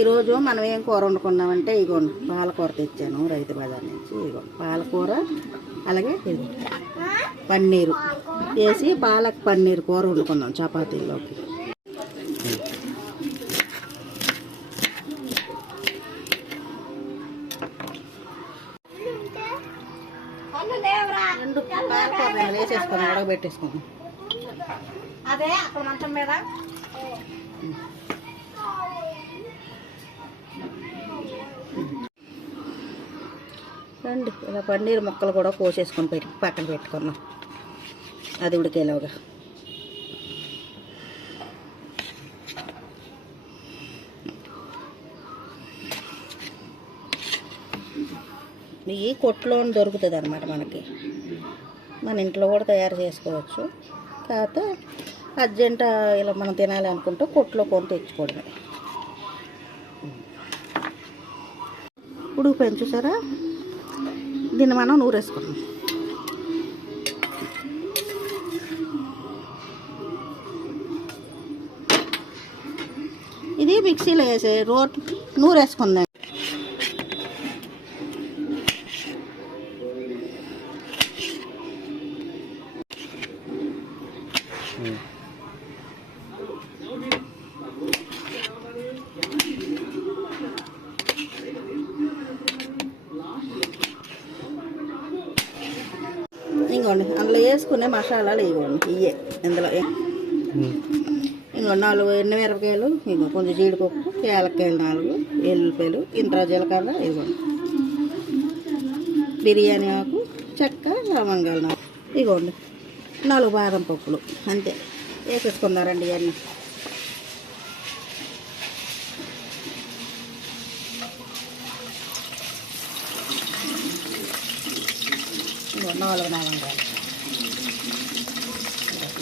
ఈరోజు మనం ఏం కూర వండుకున్నామంటే ఇగోండి పాలకూర తెచ్చాను రైతు బజార్ నుంచి. ఇగోండి పాలకూర, అలాగే ఇది పన్నీరు వేసి పాలక్ పన్నీర్ కూర వండుకున్నాం చపాతీలోకి. రెండు పాలకూర వేసేసుకున్నాం, ఉడకబెట్టేసుకున్నాం. అదే అక్కడ మంచం మీద రండి. ఇలా పన్నీర్ ముక్కలు కూడా కోసేసుకొని పక్కన పెట్టుకున్నాం అది ఉడికేలాగా. ఇవి కొట్లో దొరుకుతుంది అన్నమాట మనకి. మన ఇంట్లో కూడా తయారు చేసుకోవచ్చు. కాకపోతే అర్జెంట్ ఇలా మనం తినాలి అనుకుంటే కొట్లో కొని తెచ్చుకోవడమే. ఉడుకు పెంచుసారా, దీన్ని మనం నూరేసుకున్నాం. ఇది మిక్సీలో వేసే నూరేసుకుందాం. ఇంకోండి అందులో వేసుకునే మసాలాలు ఇవ్వండి, ఇవే ఇందులో. ఇంకో 4 ఎండుమిరపకాయలు, ఇంకో కొంచెం జీడిపప్పు, యాలక్కాయలు 4, ఎల్లుల్లిపాయలు, ఇంత జీలకర్ర ఇవ్వండి, బిర్యానీ ఆకు, చెక్క, లవంగాలు 4 ఇవ్వండి, 4 బాదం పప్పులు అంతే వేసేసుకున్నారండి. ఇవన్నీ ఇంకో 4 లవంగాలు,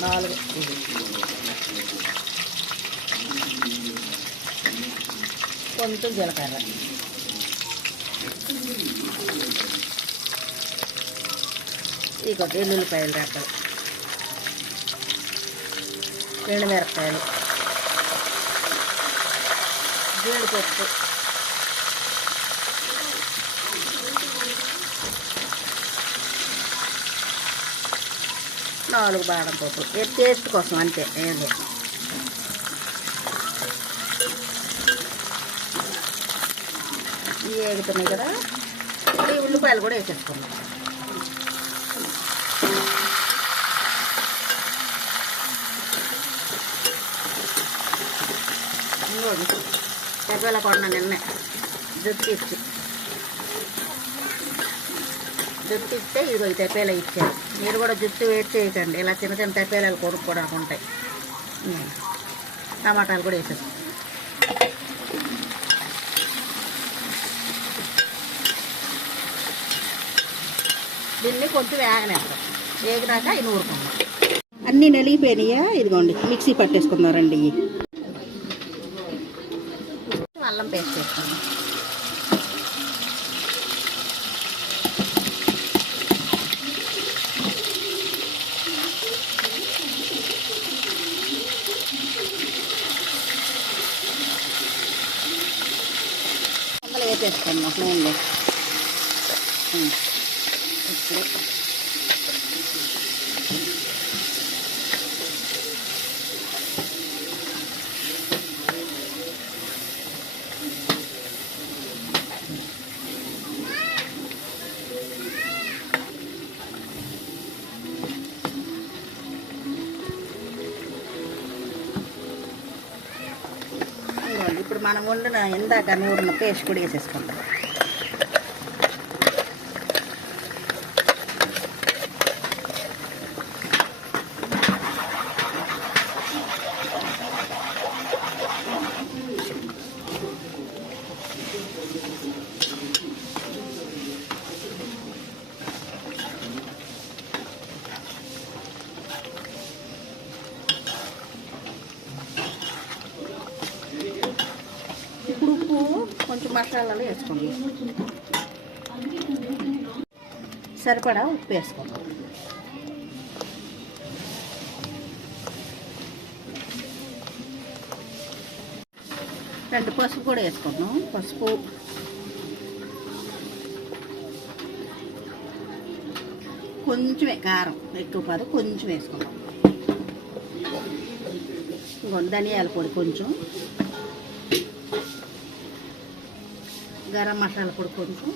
4 ఇది కొంచెం జీలకర్ర, ఇంకోటి ఎల్లుల్లిపాయలు రెక్కలు, ఎండుమిరపకాయలు, జీడిపప్పు, నాలుగు బాదం పప్పు టేస్ట్ కోసం అంతే. ఏదో ఇవి వేగుతున్నాయి కదా, ఈ ఉల్లిపాయలు కూడా వేసేసుకున్నాం. ఇంకోటి తెప్పల కొన్న నిన్నే జుట్టు ఇస్తే ఇదిగో ఈ తెప్పేలా ఇచ్చారు. మీరు కూడా జుట్టు వేడి చేయకండి, ఇలా చిన్న చిన్న తెప్పేలాలు కొనుక్కోవడానికి ఉంటాయి. టమాటాలు కూడా వేసేస్తాం. దీన్ని కొంచెం వేగనేస్తాం, వేగినాక ఇవి నూరుకుందాం. అన్నీ నలిగిపోయినాయా, ఇదిగోండి మిక్సీ పట్టేసుకున్నారండి. ఇవి అల్లం పేస్ట్ వేసుకున్నాం. వేసేసుకున్నాం నూనెలో. ఇప్పుడు మనం వండిన ఇందాక నూరిన పేస్ట్ కూడా వేసేసుకుంటాం. ఇప్పుడు ఉప్పు కొంచెం మసాలాలు వేసుకుందాం, సరిపడా ఉప్పు వేసుకుందాం. 2 పసుపు కూడా వేసుకుందాం. పసుపు కొంచెమే, కారం ఎక్కువ కాదు, కొంచెం వేసుకుందాం. ఇంకోండి ధనియాల పొడి కొంచెం, గరం మసాలా పొడి కొంచెం,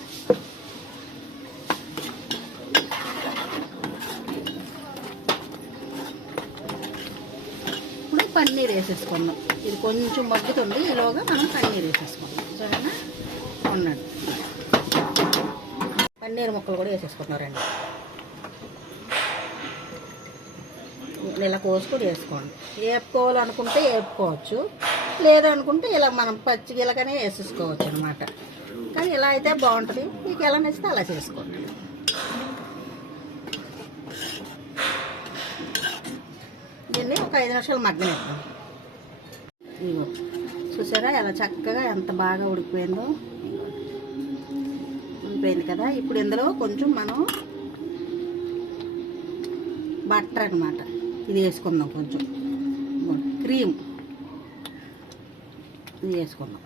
ఇప్పుడు పన్నీర్ వేసేసుకుందాం. ఇది కొంచెం మగ్గుతుంది, ఈలోగా మనం పన్నీర్ వేసేసుకుందాం. సరేనా, ఉండండి. పన్నీర్ ముక్కలు కూడా వేసేసుకుందాం. రండి, ఇలా కోసుకొని వేసుకోండి. వేపుకోవాలనుకుంటే వేపుకోవచ్చు, లేదనుకుంటే ఇలా మనం పచ్చిగా ఇలాగనే వేసేసుకోవచ్చు అనమాట. కానీ ఇలా అయితే బాగుంటుంది, మీకు ఎలా నచ్చితే అలా చేసుకోండి. దీన్ని ఒక 5 నిమిషాలు మగ్గనిద్దాం. ఇగో చూసారా ఎలా చక్కగా ఎంత బాగా ఉడికిపోయిందో. ఉడికిపోయింది కదా. ఇప్పుడు ఇందులో కొంచెం మనం బటర్ అనమాట ఇది వేసుకుందాం. కొంచెం క్రీమ్ ఇది వేసుకుందాం.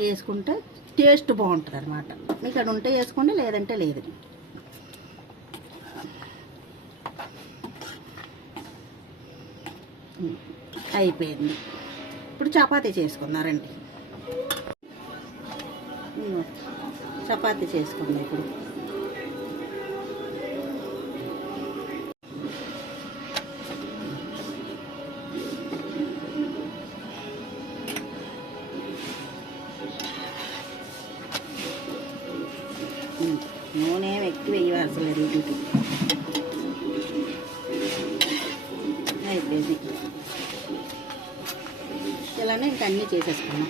వేసుకుంటే టేస్ట్ బాగుంటుంది అనమాట. మీకు అది ఉంటే వేసుకోండి, లేదంటే లేదు. అయిపోయింది. ఇప్పుడు చపాతీ చేసుకున్నారండి. చపాతీ చేసుకుందాం ఇప్పుడు. నూనె ఎక్కువ వేయవలసిన లేదు. వీటికి అయిపోయింది. ఇలానే ఇంక అన్నీ చేసేసుకున్నాం.